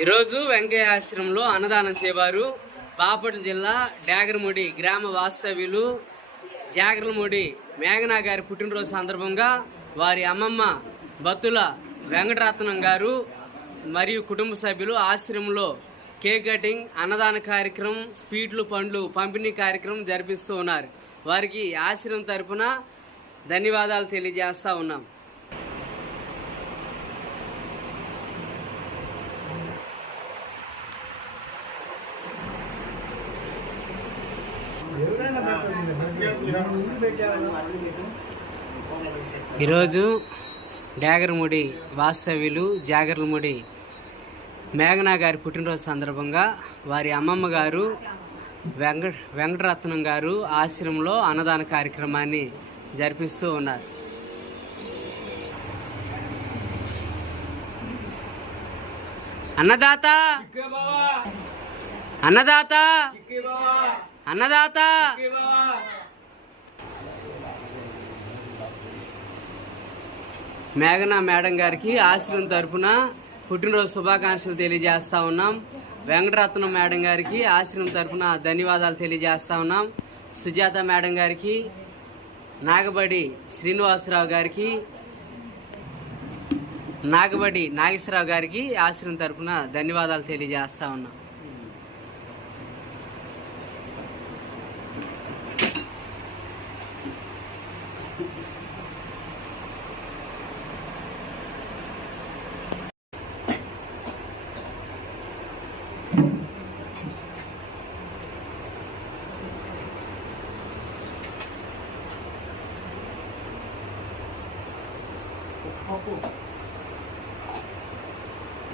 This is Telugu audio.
ఈరోజు వెంకయ్య ఆశ్రమంలో అన్నదానం చేవారు. బాపట్ల జిల్లా డాగరముడి గ్రామ వాస్తవ్యులు జాగర్లముడి మేఘనా గారి పుట్టినరోజు సందర్భంగా వారి అమ్మమ్మ బత్తుల వెంకటరత్నం గారు మరియు కుటుంబ సభ్యులు ఆశ్రమంలో కేక్ కటింగ్, అన్నదాన కార్యక్రమం, స్వీట్లు, పండ్లు పంపిణీ కార్యక్రమం జరిపిస్తూ ఉన్నారు. వారికి ఆశ్రమం తరపున ధన్యవాదాలు తెలియజేస్తా ఉన్నాం. ఈరోజు డాగరముడి వాస్తవ్యులు జాగర్లముడి మేఘనా గారి పుట్టినరోజు సందర్భంగా వారి అమ్మమ్మ గారు వెంకటరత్నం గారు ఆశ్రమంలో అన్నదాన కార్యక్రమాన్ని జరిపిస్తూ ఉన్నారు. అన్నదాత అన్నదాత అన్నదాత మేఘనా మేడం గారికి ఆశ్రమం తరపున పుట్టినరోజు శుభాకాంక్షలు తెలియజేస్తా ఉన్నాం. వెంకటరత్నం మేడం గారికి ఆశ్రమం తరపున ధన్యవాదాలు తెలియజేస్తా ఉన్నాం. సుజాత మేడం గారికి, నాగబడి శ్రీనివాసరావు గారికి, నాగబడి నాగేశ్వరరావు గారికి ఆశ్రమం తరపున ధన్యవాదాలు తెలియజేస్తా ఉన్నాం.